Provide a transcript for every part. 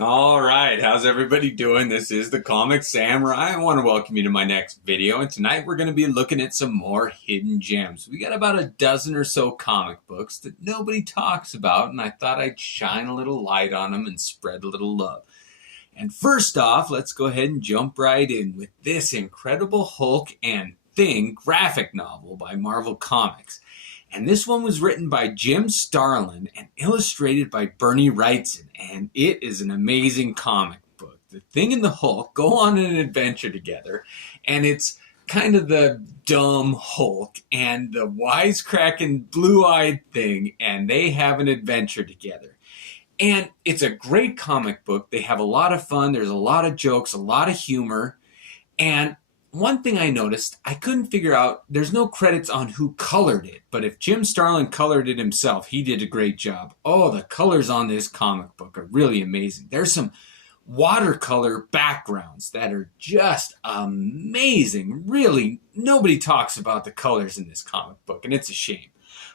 All right, how's everybody doing? This is the Comicsamurai. I want to welcome you to my next video, and tonight we're going to be looking at some more hidden gems. We got about a dozen or so comic books that nobody talks about, and I thought I'd shine a little light on them and spread a little love. And first off, let's go ahead and jump right in with this Incredible Hulk and Thing graphic novel by Marvel Comics. And this one was written by Jim Starlin and illustrated by Bernie Wrightson. And it is an amazing comic book. The Thing and the Hulk go on an adventure together. And it's kind of the dumb Hulk and the wisecracking blue-eyed Thing. And they have an adventure together. And it's a great comic book. They have a lot of fun. There's a lot of jokes, a lot of humor. And one thing I noticed, I couldn't figure out, there's no credits on who colored it, but if Jim Starlin colored it himself, he did a great job. Oh, the colors on this comic book are really amazing. There's some watercolor backgrounds that are just amazing. Really, nobody talks about the colors in this comic book, and it's a shame.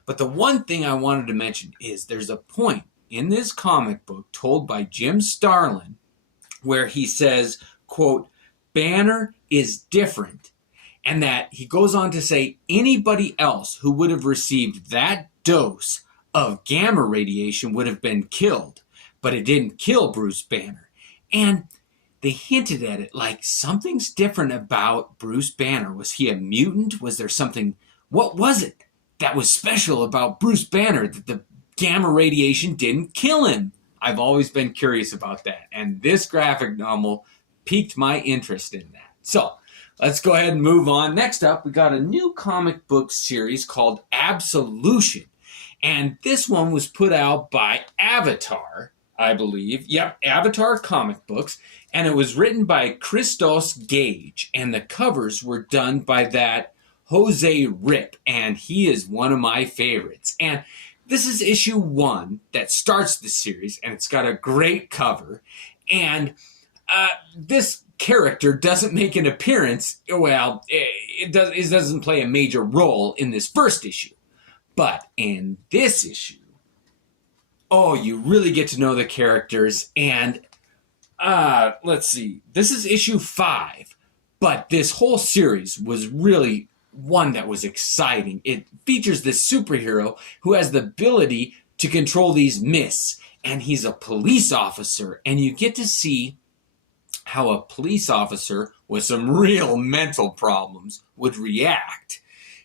But the one thing I wanted to mention is there's a point in this comic book told by Jim Starlin where he says, quote, Banner is different, and that he goes on to say anybody else who would have received that dose of gamma radiation would have been killed, but it didn't kill Bruce Banner. And they hinted at it like something's different about Bruce Banner. Was he a mutant? Was there something? What was it that was special about Bruce Banner that the gamma radiation didn't kill him? I've always been curious about that, and this graphic novel piqued my interest in that. So let's go ahead and move on. Next up, we got a new comic book series called Absolution. And this one was put out by Avatar, I believe. Yep, Avatar Comic Books. And it was written by Christos Gage. And the covers were done by that Jose Rip. And he is one of my favorites. And this is issue 1 that starts the series. And it's got a great cover. And this character doesn't make an appearance. Well, it doesn't play a major role in this first issue. But in this issue, oh, you really get to know the characters. And let's see. This is issue 5. But this whole series was really one that was exciting. It features this superhero who has the ability to control these mists. And he's a police officer. And you get to see how a police officer with some real mental problems would react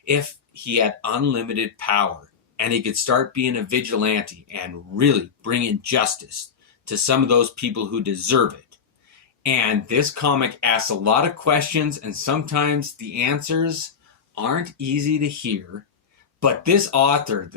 if he had unlimited power and he could start being a vigilante and really bringing justice to some of those people who deserve it. And this comic asks a lot of questions, and sometimes the answers aren't easy to hear. But this author,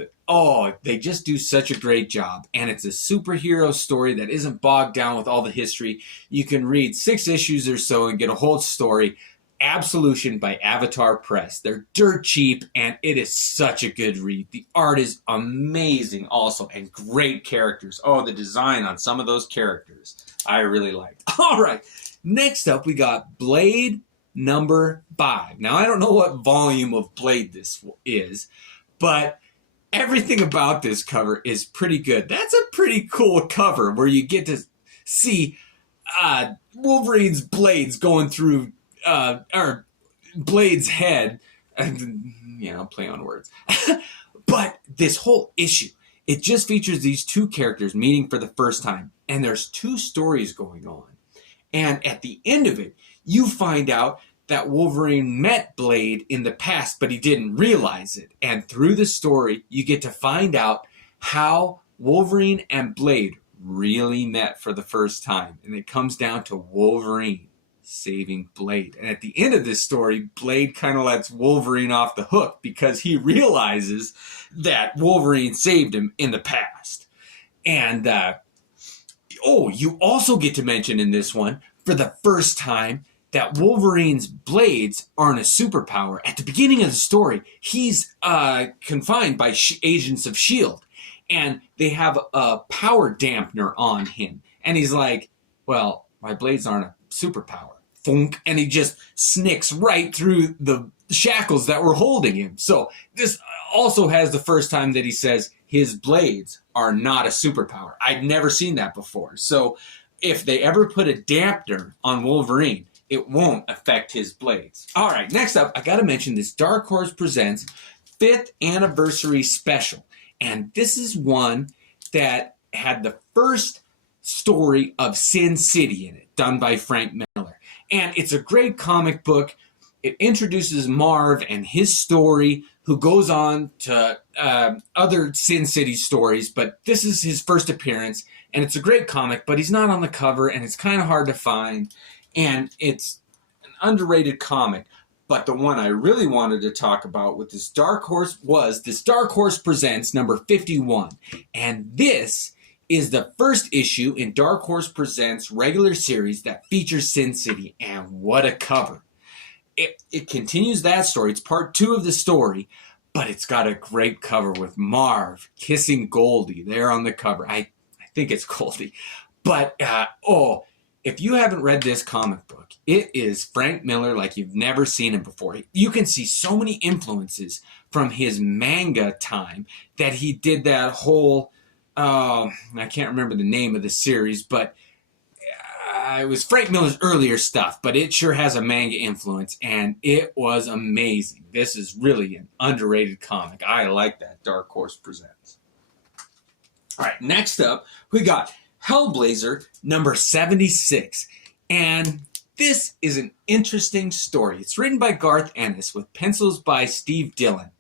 they just do such a great job. And it's a superhero story that isn't bogged down with all the history. You can read 6 issues or so and get a whole story. Absolution by Avatar Press. They're dirt cheap, and it is such a good read. The art is amazing also, and great characters. Oh, the design on some of those characters I really liked. All right, next up we got Blade number 5. Now, I don't know what volume of Blade this is, but everything about this cover is pretty good. That's a pretty cool cover where you get to see Wolverine's blades going through, or Blade's head. Play on words. But this whole issue, it just features these 2 characters meeting for the first time. And there's 2 stories going on. And at the end of it, you find out that Wolverine met Blade in the past, but he didn't realize it. And through the story, you get to find out how Wolverine and Blade really met for the first time. And it comes down to Wolverine saving Blade. And at the end of this story, Blade kind of lets Wolverine off the hook because he realizes that Wolverine saved him in the past. And, you also get to mention in this one, for the first time, that Wolverine's blades aren't a superpower. At the beginning of the story, he's confined by agents of S.H.I.E.L.D. And they have a power dampener on him. And he's like, well, my blades aren't a superpower. Thunk, and he just snicks right through the shackles that were holding him. So this also has the first time that he says his blades are not a superpower. I'd never seen that before. So if they ever put a dampener on Wolverine, it won't affect his blades. All right, next up, I got to mention this Dark Horse Presents 5th Anniversary Special. And this is one that had the first story of Sin City in it, done by Frank Miller. And it's a great comic book. It introduces Marv and his story, who goes on to other Sin City stories, but this is his first appearance, and it's a great comic, but he's not on the cover, and it's kind of hard to find, and it's an underrated comic. But the one I really wanted to talk about with this Dark Horse was this Dark Horse Presents number 51, and this is the first issue in Dark Horse Presents regular series that features Sin City, and what a cover. It continues that story. It's part 2 of the story, but it's got a great cover with Marv kissing Goldie there on the cover. I think it's Goldie. But, if you haven't read this comic book, it is Frank Miller like you've never seen him before. You can see so many influences from his manga time that he did that whole, I can't remember the name of the series, but it was Frank Miller's earlier stuff, but it sure has a manga influence, and it was amazing. This is really an underrated comic. I like that Dark Horse Presents. All right, next up, we got Hellblazer number 76, and this is an interesting story. It's written by Garth Ennis with pencils by Steve Dillon,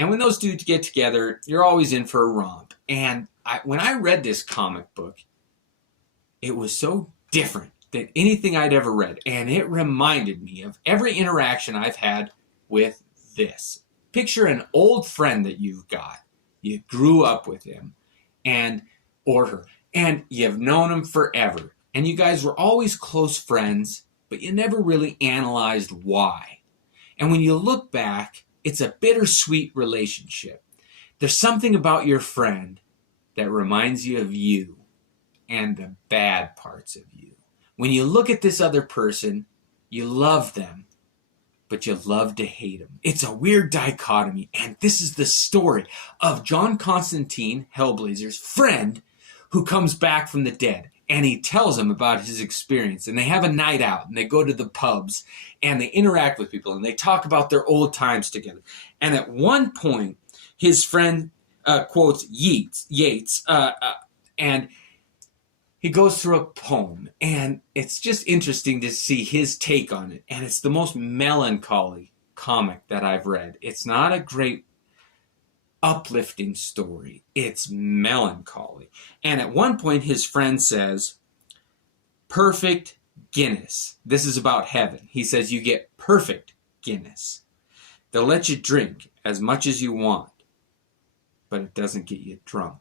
and when those two get together, you're always in for a romp. And when I read this comic book, it was so different than anything I'd ever read, and it reminded me of every interaction I've had with this. Picture an old friend that you've got. You grew up with him or her, and you've known him forever, and you guys were always close friends, but you never really analyzed why. And when you look back, it's a bittersweet relationship. There's something about your friend that reminds you of you and the bad parts of you. When you look at this other person, you love them, but you love to hate them. It's a weird dichotomy, and this is the story of John Constantine, Hellblazer's friend, who comes back from the dead, and he tells him about his experience, and they have a night out, and they go to the pubs, and they interact with people, and they talk about their old times together. And at one point, his friend quotes Yeats, and he goes through a poem, and it's just interesting to see his take on it. And it's the most melancholy comic that I've read. It's not a great uplifting story. It's melancholy. And at one point, his friend says, perfect Guinness. This is about heaven. He says, you get perfect Guinness. They'll let you drink as much as you want, but it doesn't get you drunk.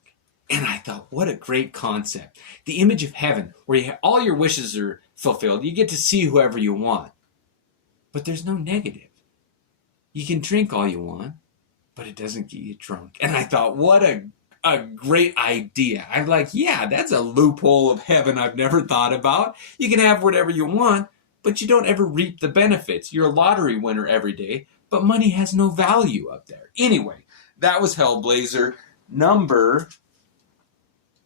And I thought, what a great concept. The image of heaven, where all your wishes are fulfilled. You get to see whoever you want. But there's no negative. You can drink all you want, but it doesn't get you drunk. And I thought, what a great idea. I'm like, yeah, that's a loophole of heaven I've never thought about. You can have whatever you want, but you don't ever reap the benefits. You're a lottery winner every day, but money has no value up there. Anyway, that was Hellblazer number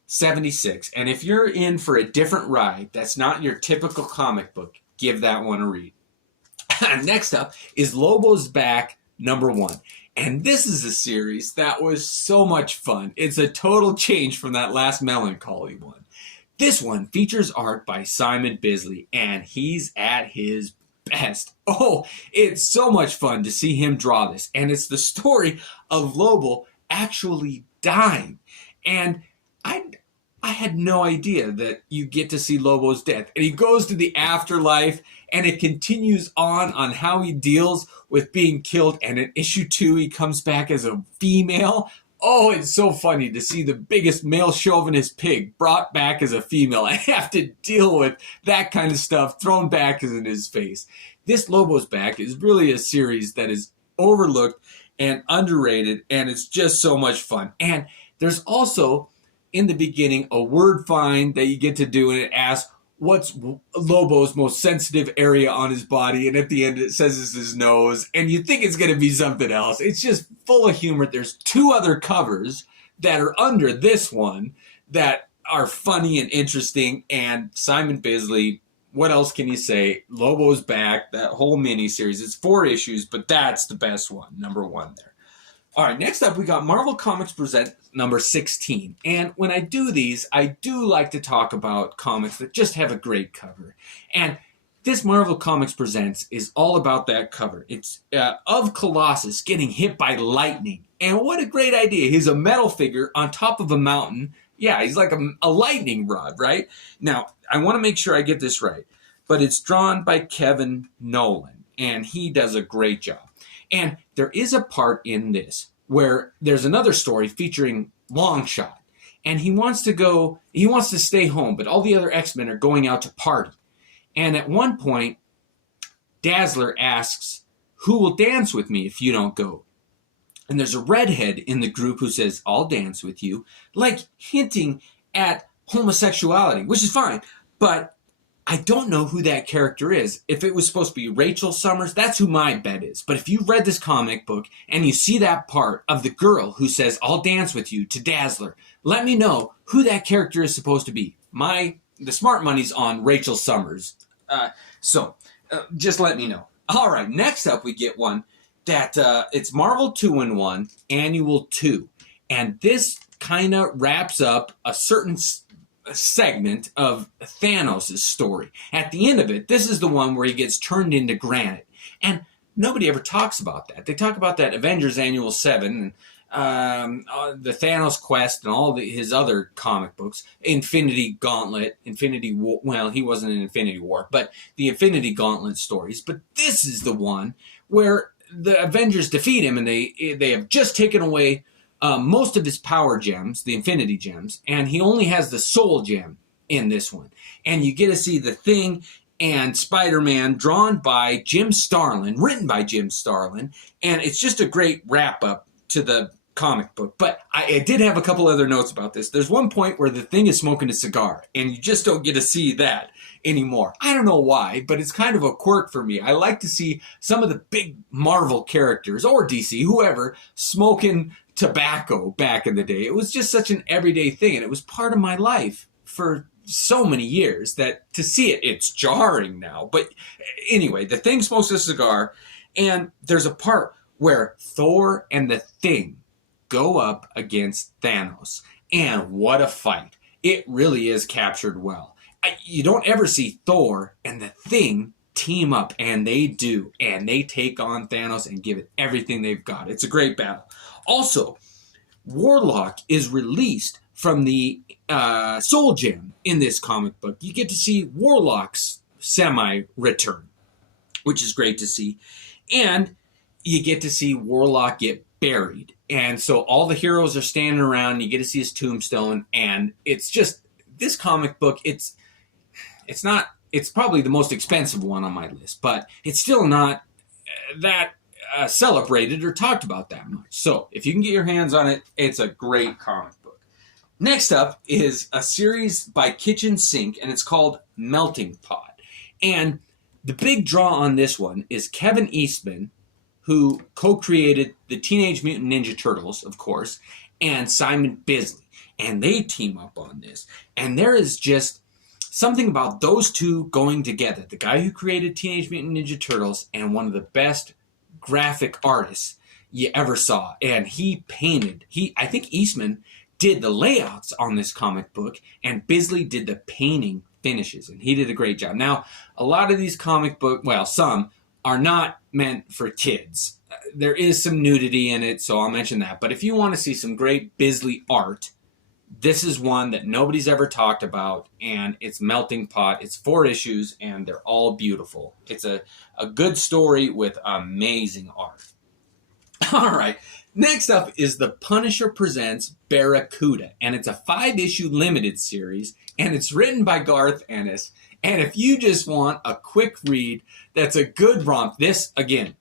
76. And if you're in for a different ride, that's not your typical comic book, give that one a read. Next up is Lobo's Back number 1. And this is a series that was so much fun. It's a total change from that last melancholy one. This one features art by Simon Bisley, and he's at his best. Oh, it's so much fun to see him draw this. And it's the story of Lobo actually dying. And I had no idea that you get to see Lobo's death. And he goes to the afterlife, and it continues on how he deals with being killed. And in issue 2, he comes back as a female. Oh, it's so funny to see the biggest male chauvinist pig brought back as a female. I have to deal with that kind of stuff thrown back in his face. This Lobo's Back is really a series that is overlooked and underrated, and it's just so much fun. And there's also, in the beginning, a word find that you get to do, and it asks what's Lobo's most sensitive area on his body, and at the end it says it's his nose, and you think it's going to be something else. It's just full of humor. There's 2 other covers that are under this one that are funny and interesting. And Simon Bisley, what else can you say? Lobo's back. That whole miniseries. It's 4 issues, but that's the best one. Number 1 there. All right, next up we got Marvel Comics Present number 16. And when I do these, I do like to talk about comics that just have a great cover. And this Marvel Comics Presents is all about that cover. It's of Colossus getting hit by lightning. And what a great idea. He's a metal figure on top of a mountain. Yeah, he's like a lightning rod, right? Now, I want to make sure I get this right. But it's drawn by Kevin Nolan. And he does a great job. And there is a part in this where there's another story featuring Longshot. And he wants to stay home, but all the other X-Men are going out to party. And at one point, Dazzler asks, "Who will dance with me if you don't go?" And there's a redhead in the group who says, "I'll dance with you," like hinting at homosexuality, which is fine. But I don't know who that character is. If it was supposed to be Rachel Summers, that's who my bet is. But if you read this comic book and you see that part of the girl who says, "I'll dance with you" to Dazzler, let me know who that character is supposed to be. The smart money's on Rachel Summers. So just let me know. All right, next up we get one that it's Marvel 2-in-1 Annual 2. And this kind of wraps up a certain segment of Thanos' story. At the end of it, this is the one where he gets turned into granite. And nobody ever talks about that. They talk about that Avengers Annual 7 and the Thanos Quest and all his other comic books. Infinity Gauntlet, Infinity War. Well, he wasn't in Infinity War, but the Infinity Gauntlet stories. But this is the one where the Avengers defeat him and they have just taken away most of his power gems, the Infinity Gems, and he only has the Soul Gem in this one. And you get to see the Thing and Spider-Man drawn by Jim Starlin, written by Jim Starlin, and it's just a great wrap-up to the comic book. But I did have a couple other notes about this. There's one point where the Thing is smoking a cigar, and you just don't get to see that anymore. I don't know why, but it's kind of a quirk for me. I like to see some of the big Marvel characters, or DC, whoever, smoking tobacco back in the day. It was just such an everyday thing, and it was part of my life for so many years that to see it's jarring now. But anyway, the Thing smokes a cigar, and there's a part where Thor and the Thing go up against Thanos. And what a fight. It really is captured well. You don't ever see Thor and the Thing team up, and they do. And they take on Thanos and give it everything they've got. It's a great battle. Also, Warlock is released from the Soul Gem in this comic book. You get to see Warlock's semi-return, which is great to see. And you get to see Warlock get buried. And so all the heroes are standing around. You get to see his tombstone. And it's just, this comic book, it's probably the most expensive one on my list. But it's still not that celebrated or talked about that much. So if you can get your hands on it, it's a great comic book. Next up is a series by Kitchen Sink, and it's called Melting Pot. And the big draw on this one is Kevin Eastman, who co-created the Teenage Mutant Ninja Turtles, of course, and Simon Bisley. And they team up on this. And there is just something about those two going together. The guy who created Teenage Mutant Ninja Turtles and one of the best graphic artists you ever saw. And he painted, I think Eastman did the layouts on this comic book, and Bisley did the painting finishes, and he did a great job. Now, a lot of these comic book, well, some are not meant for kids. There is some nudity in it, so I'll mention that. But if you want to see some great Bisley art, this is one that nobody's ever talked about, and it's Melting Pot. It's 4 issues, and they're all beautiful. It's a good story with amazing art. All right, next up is The Punisher Presents Barracuda, and it's a 5-issue limited series, and it's written by Garth Ennis. And if you just want a quick read that's a good romp, this, again,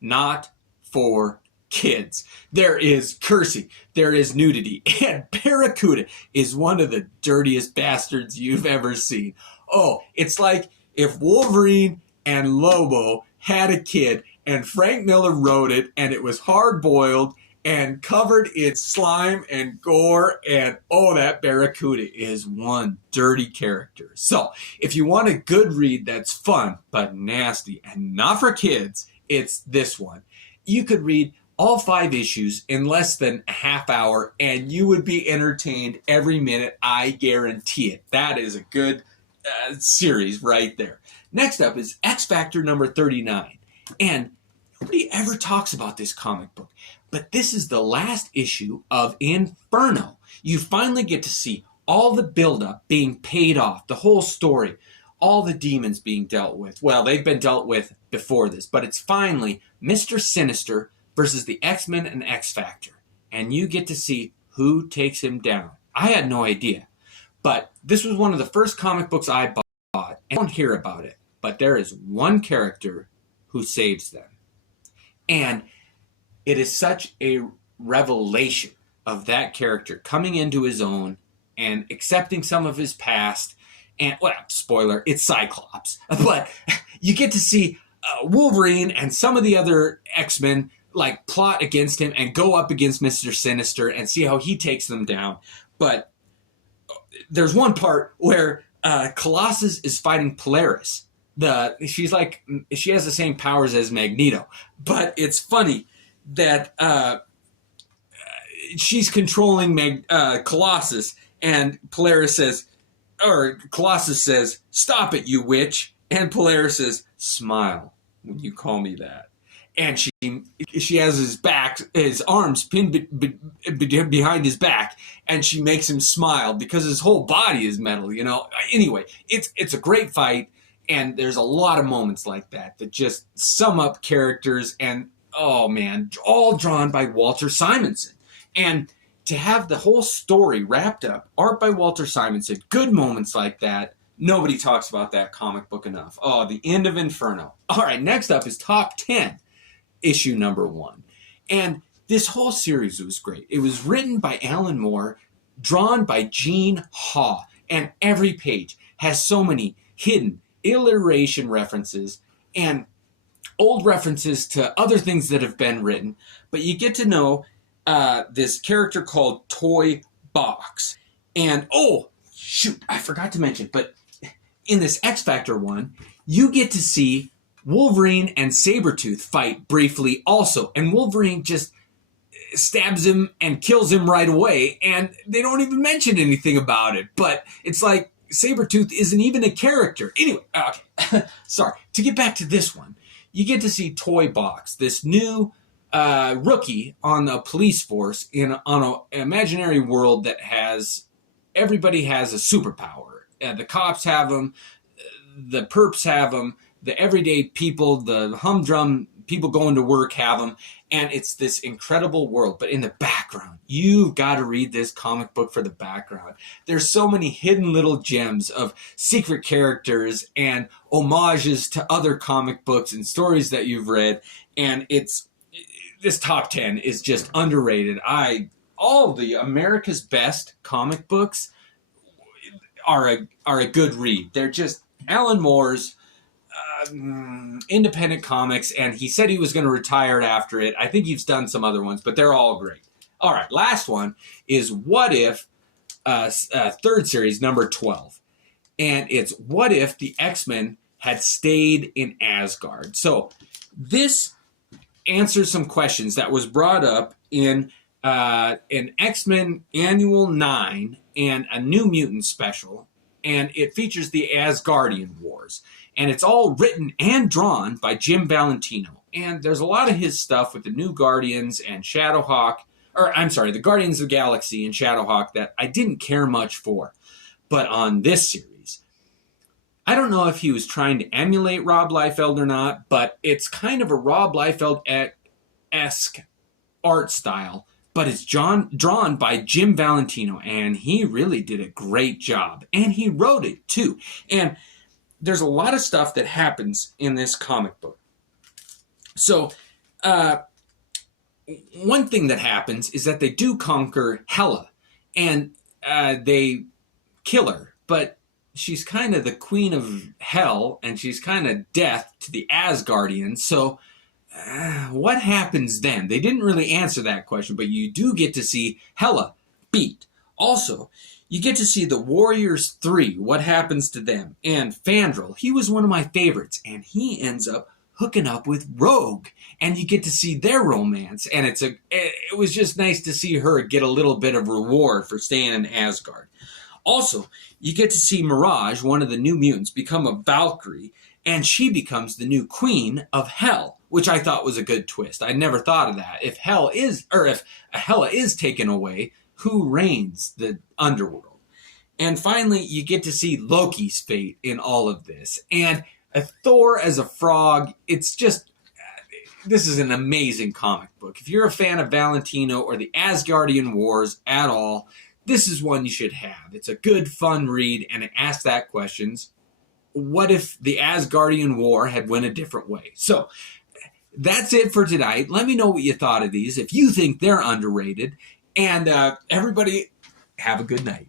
not for kids. There is cursing, there is nudity, and Barracuda is one of the dirtiest bastards you've ever seen. Oh, it's like if Wolverine and Lobo had a kid and Frank Miller wrote it and it was hard-boiled and covered in slime and gore. And oh, that Barracuda is one dirty character. So if you want a good read that's fun but nasty and not for kids, it's this one. You could read all 5 issues in less than a half hour and you would be entertained every minute. I guarantee it. That is a good series right there. Next up is X Factor number 39. And nobody ever talks about this comic book, but this is the last issue of Inferno. You finally get to see all the buildup being paid off, the whole story, all the demons being dealt with. Well, they've been dealt with before this, but it's finally Mr. Sinister versus the X-Men and X Factor. And you get to see who takes him down. I had no idea. But this was one of the first comic books I bought. And I don't hear about it. But there is one character who saves them. And it is such a revelation of that character coming into his own and accepting some of his past. And, well, spoiler, it's Cyclops. But you get to see Wolverine and some of the other X-Men like plot against him and go up against Mr. Sinister and see how he takes them down. But there's one part where Colossus is fighting Polaris. She has the same powers as Magneto, but it's funny that she's controlling Colossus, and Colossus says, "Stop it, you witch!" And Polaris says, "Smile when you call me that." And she has his arms pinned behind his back, and she makes him smile because his whole body is metal, you know. Anyway, it's a great fight, and there's a lot of moments like that just sum up characters, and oh man, all drawn by Walter Simonson. And to have the whole story wrapped up, art by Walter Simonson, good moments like that, nobody talks about that comic book enough. Oh, the end of Inferno. All right, next up is Top 10. Issue number 1. And this whole series was great. It was written by Alan Moore, drawn by Gene Haw, and every page has so many hidden alliteration references and old references to other things that have been written. But you get to know this character called Toy Box. And, oh, shoot, I forgot to mention, but in this X Factor one, you get to see Wolverine and Sabretooth fight briefly also, and Wolverine just stabs him and kills him right away, and they don't even mention anything about it, but it's like Sabretooth isn't even a character. Anyway, okay, sorry. To get back to this one, you get to see Toy Box, this new rookie on the police force on an imaginary world that everybody has a superpower. The cops have them, the perps have them, the everyday people, the humdrum people going to work have them, and it's this incredible world. But in the background, you've got to read this comic book for the background. There's so many hidden little gems of secret characters and homages to other comic books and stories that you've read, and this top 10 is just underrated. All the America's Best comic books are a good read. They're just Alan Moore's independent comics, and he said he was going to retire after it. I think he's done some other ones, but they're all great. All right, last one is What If, third series, number 12. And it's What If the X-Men had stayed in Asgard. So this answers some questions that was brought up in an X-Men Annual 9 and a New Mutant special, and it features the Asgardian Wars. And it's all written and drawn by Jim Valentino. And there's a lot of his stuff with the New Guardians and Shadowhawk, the Guardians of the Galaxy and Shadowhawk that I didn't care much for. But on this series, I don't know if he was trying to emulate Rob Liefeld or not, but it's kind of a Rob Liefeld-esque art style. But it's drawn by Jim Valentino, and he really did a great job. And he wrote it, too. And there's a lot of stuff that happens in this comic book. So, one thing that happens is that they do conquer Hela, and they kill her. But she's kind of the queen of hell, and she's kind of death to the Asgardians. So, what happens then? They didn't really answer that question, but you do get to see Hela beat. Also, you get to see the Warriors 3, what happens to them. And Fandral, he was one of my favorites, and he ends up hooking up with Rogue. And you get to see their romance, and it was just nice to see her get a little bit of reward for staying in Asgard. Also, you get to see Mirage, one of the new mutants, become a Valkyrie, and she becomes the new queen of Hell, which I thought was a good twist. I never thought of that. If Hela is taken away, who reigns the underworld? And finally, you get to see Loki's fate in all of this. And Thor as a frog, this is an amazing comic book. If you're a fan of Valentino or the Asgardian Wars at all, this is one you should have. It's a good, fun read, and it asks that questions. What if the Asgardian War had went a different way? So, that's it for tonight. Let me know what you thought of these, if you think they're underrated. And everybody, have a good night.